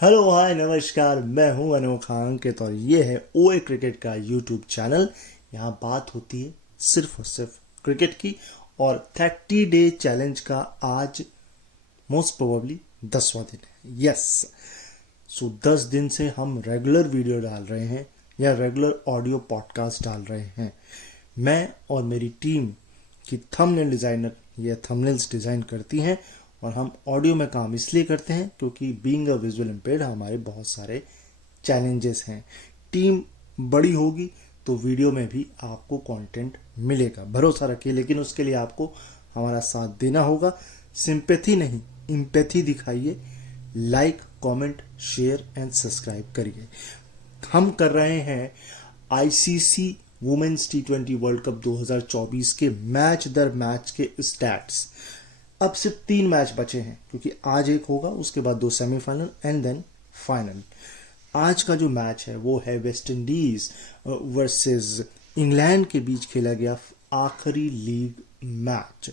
Hello hi नमस्कार, मैं हूं अनोखा अंकित और ये है ओए क्रिकेट का यूट्यूब चैनल। यहाँ बात होती है सिर्फ और सिर्फ क्रिकेट की। और 30 डे चैलेंज का आज मोस्ट प्रोबेबली 10वां दिन है। यस, सो 10 दिन से हम रेगुलर वीडियो डाल रहे हैं या रेगुलर ऑडियो पॉडकास्ट डाल रहे हैं। मैं और मेरी टीम की थंबनेल डिज़ाइनर ये थंबनेल्स डिज़ाइन करती हैं और हम ऑडियो में काम इसलिए करते हैं क्योंकि बीइंग अ विजुअल इम्पेयर्ड हमारे बहुत सारे चैलेंजेस हैं। टीम बड़ी होगी तो वीडियो में भी आपको कंटेंट मिलेगा, भरोसा रखिए, लेकिन उसके लिए आपको हमारा साथ देना होगा। सिंपैथी नहीं, इम्पैथी दिखाइए। Like, comment, share and subscribe करिए। हम कर रहे हैं ICC women's T20 world cup 2024 के मैच दर मैच के स्टैट्स। अब सिर्फ 3 मैच बचे हैं क्योंकि आज एक होगा, उसके बाद 2 सेमीफाइनल एंड देन फाइनल। आज का जो मैच है वो है वेस्ट इंडीज वर्सेस इंग्लैंड के बीच खेला गया आखिरी लीग मैच।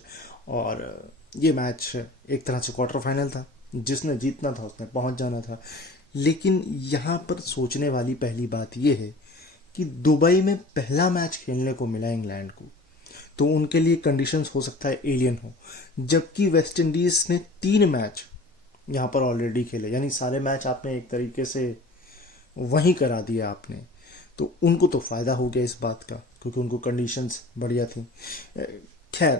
और ये मैच एक तरह से क्वार्टर फाइनल था। जिसने जीतना था उसने पहुंच जाना था। लेकिन यहाँ पर सोचने वाली पहली बात यह है कि दुबई में पहला मैच खेलने को मिला इंग्लैंड को, तो उनके लिए कंडीशंस हो सकता है एलियन हो। जबकि वेस्ट इंडीज ने 3 मैच यहाँ पर ऑलरेडी खेले, यानी सारे मैच आपने एक तरीके से वहीं करा दिया आपने, तो उनको तो फायदा हो गया इस बात का क्योंकि उनको कंडीशंस बढ़िया थी। खैर,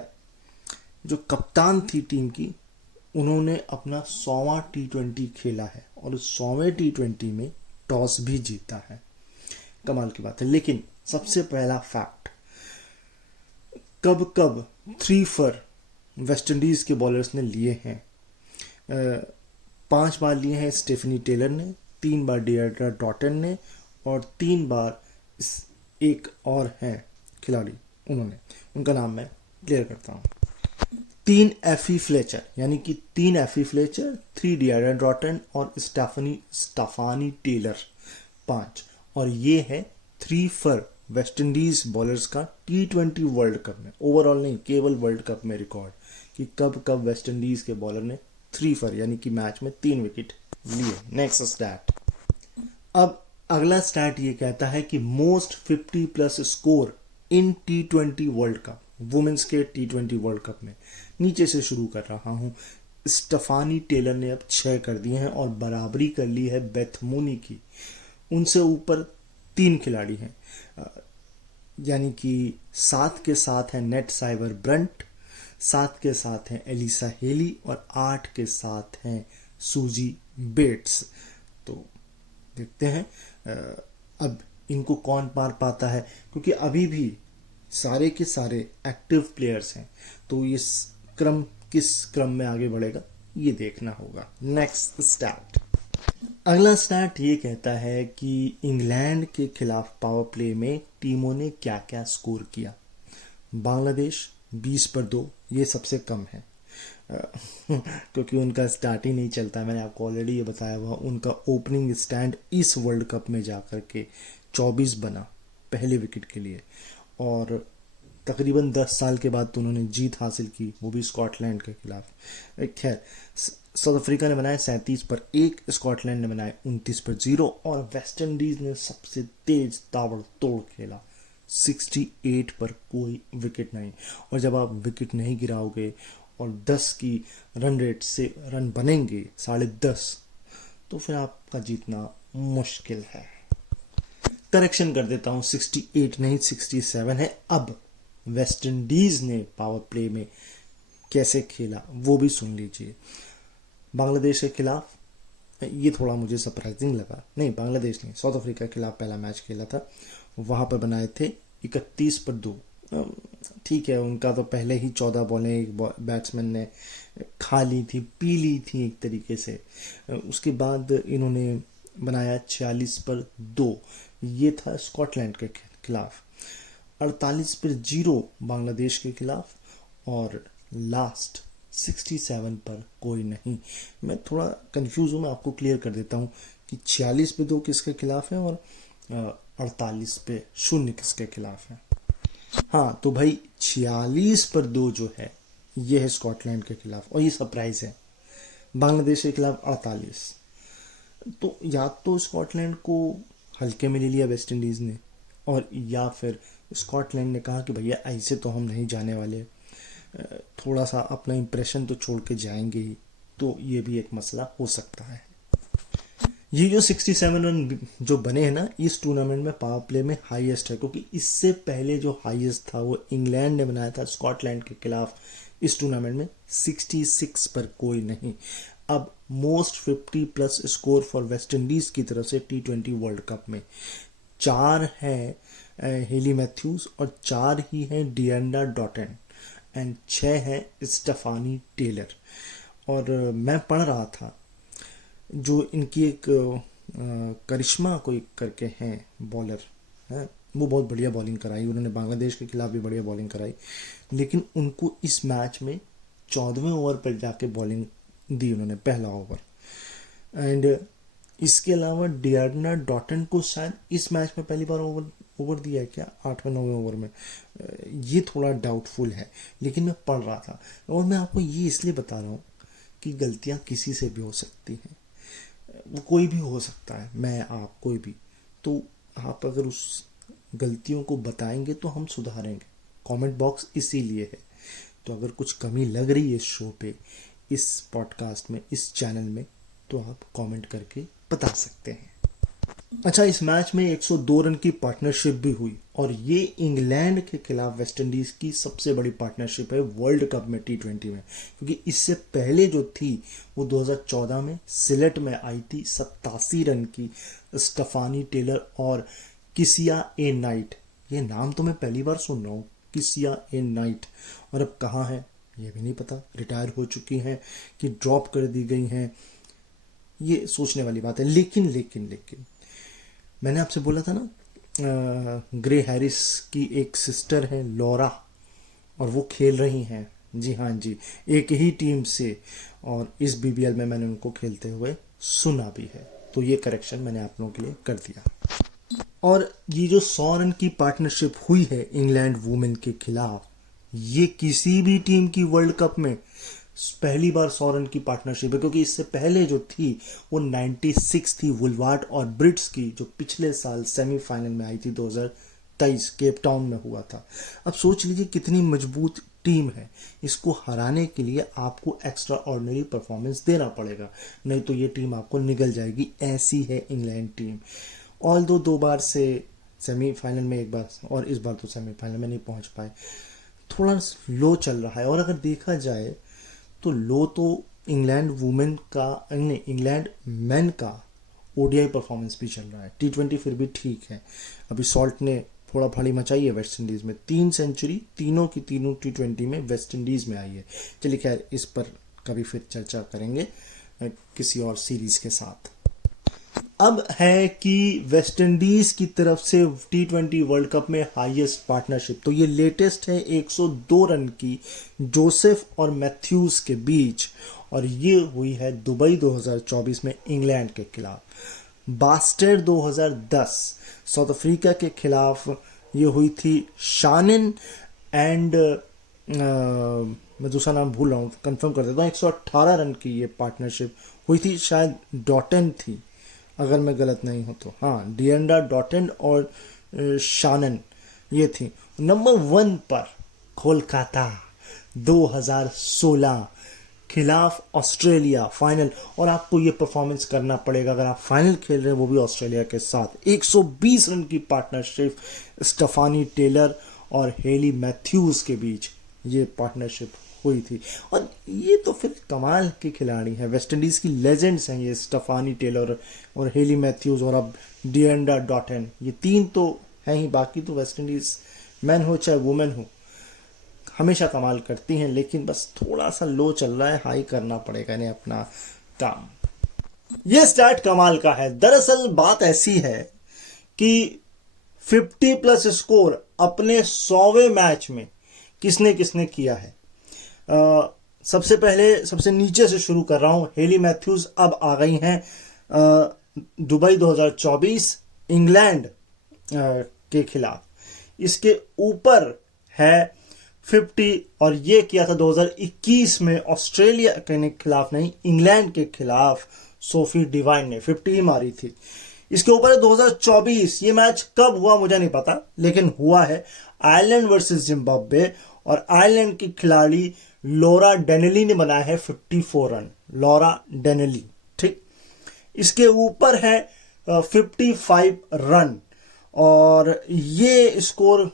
जो कप्तान थी टीम की, उन्होंने अपना 100वां T20 खेला है और उस 100वें T20 में टॉस भी जीता है। कमाल की बात है। लेकिन सबसे पहला फैक्ट, कब कब 3 फॉर वेस्ट इंडीज के बॉलर्स ने लिए हैं। 5 बार लिए हैं स्टेफनी टेलर ने, 3 बार डिएड्रा डॉटन ने और 3 बार एक और हैं खिलाड़ी, उनका नाम मैं क्लियर करता हूँ। 3 एफी फ्लेचर, यानी कि 3 एफी फ्लेचर, 3 डिएड्रा डॉटन और स्टाफानी टेलर 5। और ये है 3 फॉर वेस्ट इंडीज बॉलर्स का T20 वर्ल्ड कप में, ओवरऑल नहीं, केवल वर्ल्ड कप में रिकॉर्ड कि कब कब वेस्ट इंडीज के बॉलर ने 3 फॉर यानी कि मैच में 3 विकेट लिए। Next stat. अब अगला स्टैट ये कहता है कि most 50+ score in T20 world cup, women's के T20 वर्ल्ड कप में। नीचे से शुरू कर रहा हूं। स्टेफानी टेलर ने अब 6 कर दिए हैं और बराबरी कर ली है बेथ मूनी की। उनसे ऊपर 3 खिलाड़ी हैं, यानी कि 7 के साथ है नेट साइबर ब्रंट, 7 के साथ हैं एलिसा हेली और 8 के साथ हैं सूजी बेट्स। तो देखते हैं अब इनको कौन मार पाता है, क्योंकि अभी भी सारे के सारे एक्टिव प्लेयर्स हैं, तो ये क्रम किस क्रम में आगे बढ़ेगा ये देखना होगा। Next stat. अगला स्टैट ये कहता है कि इंग्लैंड के खिलाफ पावर प्ले में टीमों ने क्या क्या स्कोर किया। बांग्लादेश 20 पर 2, ये सबसे कम है क्योंकि उनका स्टार्ट ही नहीं चलता। मैंने आपको ऑलरेडी ये बताया हुआ, उनका ओपनिंग स्टैंड इस वर्ल्ड कप में जाकर के 24 बना पहले विकेट के लिए, और तकरीबन 10 साल के बाद तो उन्होंने जीत हासिल की, वो भी स्कॉटलैंड के खिलाफ। खैर, साउथ अफ्रीका ने बनाए 37 पर 1, स्कॉटलैंड ने बनाए 29 पर 0 और वेस्ट इंडीज ने सबसे तेज ताबड़तोड़ खेला, 68 पर कोई विकेट नहीं। और जब आप विकेट नहीं गिराओगे और 10 की रन रेट से रन बनेंगे 10.5, तो फिर आपका जीतना मुश्किल है। करेक्शन कर देता हूं, 68 नहीं 67 है। अब वेस्ट इंडीज ने पावर प्ले में कैसे खेला वो भी सुन लीजिए। बांग्लादेश के खिलाफ ये थोड़ा मुझे सरप्राइजिंग लगा, नहीं बांग्लादेश नहीं, साउथ अफ्रीका के खिलाफ पहला मैच खेला था, वहां पर बनाए थे 31 पर 2। ठीक है, उनका तो पहले ही 14 बॉलें एक बैट्समैन ने खा ली थी, पी ली थी एक तरीके से। उसके बाद इन्होंने बनाया 46 पर 2, ये था स्कॉटलैंड के खिलाफ। 48 पर 0 बांग्लादेश के खिलाफ और लास्ट 67 पर कोई नहीं। मैं थोड़ा कंफ्यूज हूँ, मैं आपको क्लियर कर देता हूँ कि 46 पे 2 किसके खिलाफ है और 48 पे 0 किसके खिलाफ है। हाँ, तो भाई 46 पर 2 जो है ये है स्कॉटलैंड के खिलाफ, और ये सरप्राइज है। बांग्लादेश के खिलाफ 48, तो या तो स्कॉटलैंड को हल्के में ले लिया वेस्ट इंडीज़ ने, और या फिर स्कॉटलैंड ने कहा कि भैया ऐसे तो हम नहीं जाने वाले, थोड़ा सा अपना इम्प्रेशन तो छोड़ के जाएंगे ही। तो ये भी एक मसला हो सकता है। ये जो 67 रन जो बने हैं ना, इस टूर्नामेंट में पावर प्ले में हाईएस्ट है, क्योंकि इससे पहले जो हाईएस्ट था वो इंग्लैंड ने बनाया था स्कॉटलैंड के खिलाफ इस टूर्नामेंट में 66 पर कोई नहीं। अब most 50 plus score for West Indies की तरफ से T20 वर्ल्ड कप में 4 हैं हेली मैथ्यूज और 4 ही हैं डिएंडा डॉटन एंड 6 हैं स्टेफानी टेलर। और मैं पढ़ रहा था जो इनकी एक करिश्मा कोई करके हैं बॉलर हैं, वो बहुत बढ़िया बॉलिंग कराई, उन्होंने बांग्लादेश के खिलाफ भी बढ़िया बॉलिंग कराई, लेकिन उनको इस मैच में 14वें ओवर पर जाके बॉलिंग दी उन्होंने, पहला ओवर। एंड इसके अलावा डियाना डॉटन को शायद इस मैच में पहली बार ओवर दिया है क्या, 8वें 9वें ओवर में, ये थोड़ा डाउटफुल है, लेकिन मैं पढ़ रहा था। और मैं आपको ये इसलिए बता रहा हूँ कि गलतियाँ किसी से भी हो सकती हैं, वो कोई भी हो सकता है, मैं आप कोई भी। तो आप अगर उस गलतियों को बताएंगे तो हम सुधारेंगे। कमेंट बॉक्स इसीलिए है। तो अगर कुछ कमी लग रही है इस शो पे, इस पॉडकास्ट में, इस चैनल में, तो आप कमेंट करके बता सकते हैं। अच्छा, इस मैच में 102 रन की पार्टनरशिप भी हुई और ये इंग्लैंड के खिलाफ वेस्ट इंडीज की सबसे बड़ी पार्टनरशिप है वर्ल्ड कप में T20 में, क्योंकि इससे पहले जो थी वो 2014 में सिलेट में आई थी 87 रन की, स्टेफानी टेलर और किसिया ए नाइट। ये नाम तो मैं पहली बार सुन रहा हूँ, किसिया ए नाइट। और अब कहाँ है ये भी नहीं पता, रिटायर हो चुकी हैं कि ड्रॉप कर दी गई हैं, ये सोचने वाली बात है। लेकिन मैंने आपसे बोला था ना, ग्रे हैरिस की एक सिस्टर है लॉरा, और वो खेल रही हैं, जी हाँ जी, एक ही टीम से, और इस BBL में मैंने उनको खेलते हुए सुना भी है। तो ये करेक्शन मैंने आप लोगों के लिए कर दिया। और ये जो 100 रन की पार्टनरशिप हुई है इंग्लैंड वुमेन के खिलाफ, ये किसी भी टीम की वर्ल्ड कप में पहली बार 100 रन की पार्टनरशिप है, क्योंकि इससे पहले जो थी वो 96 थी वुलवार्ड और ब्रिट्स की, जो पिछले साल सेमीफाइनल में आई थी 2023 केप टाउन में हुआ था। अब सोच लीजिए कितनी मजबूत टीम है, इसको हराने के लिए आपको एक्स्ट्रा ऑर्डिनरी परफॉर्मेंस देना पड़ेगा, नहीं तो ये टीम आपको निगल जाएगी। ऐसी है इंग्लैंड टीम। ऑल दो 2 बार से सेमीफाइनल में, एक बार, और इस बार तो सेमीफाइनल में नहीं पहुंच पाए, थोड़ा लो चल रहा है। और अगर देखा जाए तो लो तो इंग्लैंड वुमेन का, इंग्लैंड मेन का ODI परफॉर्मेंस भी चल रहा है। T20 फिर भी ठीक है। अभी सॉल्ट ने थोड़ा फाड़ी मचाई है वेस्ट इंडीज में, 3 सेंचुरी तीनों की तीनों T20 में वेस्ट इंडीज में आई है। चलिए खैर, इस पर कभी फिर चर्चा करेंगे किसी और सीरीज के साथ। अब है कि वेस्ट इंडीज की तरफ से T20 वर्ल्ड कप में हाईएस्ट पार्टनरशिप, तो ये लेटेस्ट है 102 रन की जोसेफ और मैथ्यूज के बीच, और ये हुई है दुबई 2024 में इंग्लैंड के खिलाफ। बास्टर 2010 साउथ अफ्रीका के खिलाफ ये हुई थी शानिन एंड मैं दूसरा नाम भूल रहा हूँ, कंफर्म कर देता हूँ। 118 रन की ये पार्टनरशिप हुई थी, शायद डॉटन थी अगर मैं गलत नहीं हूं तो, हाँ, डिएंडा डॉटन और शानन ये थी। नंबर 1 पर कोलकाता 2016 खिलाफ ऑस्ट्रेलिया फाइनल, और आपको ये परफॉर्मेंस करना पड़ेगा अगर आप फाइनल खेल रहे हैं वो भी ऑस्ट्रेलिया के साथ। 120 रन की पार्टनरशिप स्टेफानी टेलर और हेली मैथ्यूज के बीच ये पार्टनरशिप हुई थी। और ये तो फिर कमाल के खिलाड़ी हैं, वेस्ट इंडीज की लेजेंड्स हैं ये, स्टेफानी टेलर और हेली मैथ्यूज और अब डिएंडा डॉटन, ये 3 तो हैं ही, बाकी तो वेस्ट इंडीज मैन हो चाहे वुमेन हो हमेशा कमाल करती हैं। लेकिन बस थोड़ा सा लो चल रहा है, हाई करना पड़ेगा इन्हें अपना काम। ये स्टार्ट कमाल का है। दरअसल बात ऐसी है कि 50 प्लस स्कोर अपने 100वें मैच में किसने किसने किया है। सबसे पहले सबसे नीचे से शुरू कर रहा हूं। हेली मैथ्यूज अब आ गई हैं दुबई 2024 इंग्लैंड के खिलाफ। इसके ऊपर है 50, और ये किया था 2021 में ऑस्ट्रेलिया के खिलाफ नहीं, इंग्लैंड के खिलाफ सोफी डिवाइन ने 50 ही मारी थी। इसके ऊपर है 2024। ये मैच कब हुआ मुझे नहीं पता, लेकिन हुआ है आयरलैंड वर्सेस जिम्बाब्वे, और आयरलैंड की खिलाड़ी लॉरा डेनेली ने बनाया है 54 रन। लॉरा डेनेली, ठीक। इसके ऊपर है 55 रन, और ये स्कोर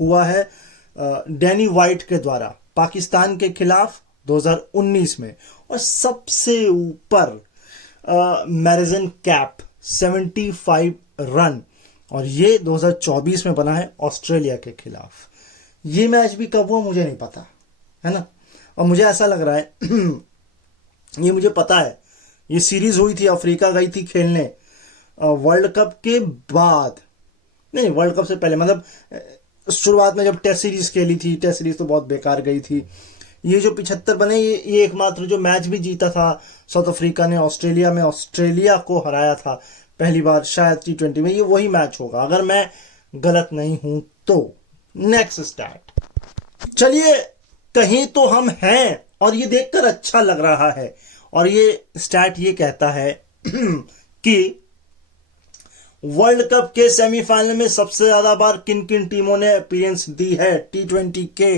हुआ है डैनी वाइट के द्वारा पाकिस्तान के खिलाफ 2019 में। और सबसे ऊपर मैरिजन कैप 75 रन, और ये 2024 में बना है ऑस्ट्रेलिया के खिलाफ। ये मैच भी कब हुआ मुझे नहीं पता, है ना। और मुझे ऐसा लग रहा है ये मुझे पता है, ये सीरीज हुई थी, अफ्रीका गई थी खेलने वर्ल्ड कप के बाद, नहीं वर्ल्ड कप से पहले, मतलब शुरुआत में जब टेस्ट सीरीज खेली थी। टेस्ट सीरीज तो बहुत बेकार गई थी। ये जो 75 बने, ये एकमात्र जो मैच भी जीता था साउथ अफ्रीका ने ऑस्ट्रेलिया में, ऑस्ट्रेलिया को हराया था पहली बार शायद T20 में। ये वही मैच होगा अगर मैं गलत नहीं हूं तो। नेक्स्ट स्टार्ट, चलिए कहीं तो हम हैं, और ये देखकर अच्छा लग रहा है। और ये स्टैट ये कहता है कि वर्ल्ड कप के सेमीफाइनल में सबसे ज्यादा बार किन किन टीमों ने अपीयरेंस दी है T20 के।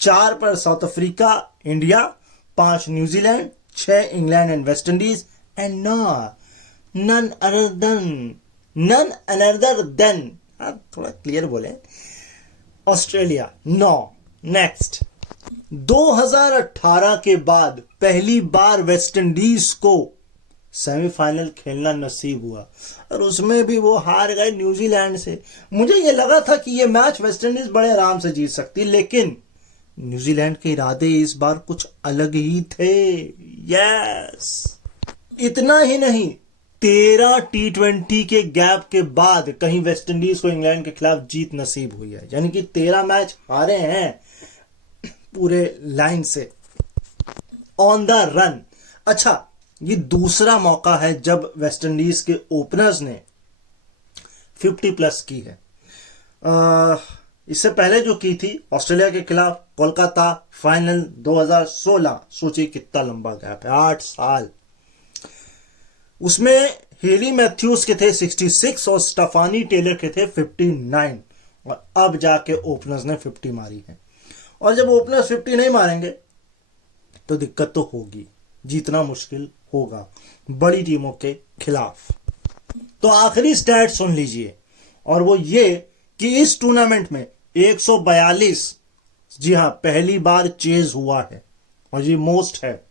4 पर south Africa, India, 5 New Zealand, 6 England and West Indies, and none another then, थोड़ा क्लियर बोले, ऑस्ट्रेलिया 9। नेक्स्ट, 2018 के बाद पहली बार वेस्ट इंडीज को सेमीफाइनल खेलना नसीब हुआ, और उसमें भी वो हार गए न्यूजीलैंड से। मुझे ये लगा था कि ये मैच वेस्ट इंडीज बड़े आराम से जीत सकती, लेकिन न्यूजीलैंड के इरादे इस बार कुछ अलग ही थे। यस, इतना ही नहीं, 13 T20 के गैप के बाद कहीं वेस्ट इंडीज को इंग्लैंड के खिलाफ जीत नसीब हुई है, यानी कि 13 मैच हारे हैं पूरे लाइन से ऑन द रन। अच्छा, ये दूसरा मौका है जब वेस्ट इंडीज के ओपनर्स ने 50 प्लस की है। इससे पहले जो की थी ऑस्ट्रेलिया के खिलाफ कोलकाता फाइनल 2016, सोचिए कितना लंबा गैप है, 8 साल। उसमें हेली मैथ्यूज के थे 66 और स्टेफानी टेलर के थे 59, और अब जाके ओपनर्स ने 50 मारी है। और जब ओपनर्स 50 नहीं मारेंगे तो दिक्कत तो होगी, जीतना मुश्किल होगा बड़ी टीमों के खिलाफ। तो आखिरी स्टैट सुन लीजिए, और वो ये कि इस टूर्नामेंट में 142, जी हां, पहली बार चेज हुआ है, और ये मोस्ट है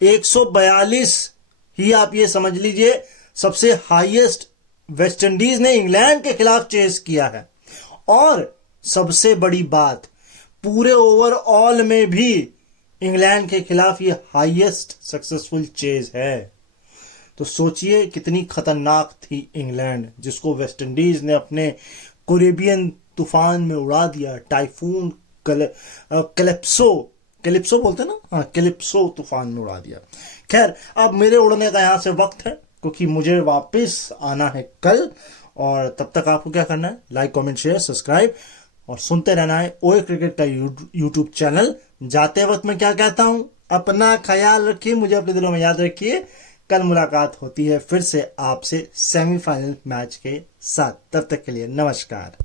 142 ही, आप ये समझ लीजिए सबसे हाईएस्ट वेस्ट इंडीज ने इंग्लैंड के खिलाफ चेज किया है। और सबसे बड़ी बात, पूरे ओवरऑल में भी इंग्लैंड के खिलाफ ये हाईएस्ट सक्सेसफुल चेज है। तो सोचिए कितनी खतरनाक थी इंग्लैंड, जिसको वेस्ट इंडीज ने अपने कैरेबियन तूफान में उड़ा दिया। टाइफून कैलिप्सो बोलते हैं ना, हाँ, कैलिप्सो तूफान में उड़ा दिया। खैर, अब मेरे उड़ने का यहां से वक्त है, क्योंकि मुझे वापस आना है कल। और तब तक आपको क्या करना है, लाइक कमेंट शेयर सब्सक्राइब और सुनते रहना है ओए क्रिकेट का यूट्यूब चैनल। जाते वक्त मैं क्या कहता हूं, अपना ख्याल रखिए, मुझे अपने दिलों में याद रखिए। कल मुलाकात होती है फिर से आपसे सेमीफाइनल मैच के साथ, तब तक के लिए नमस्कार।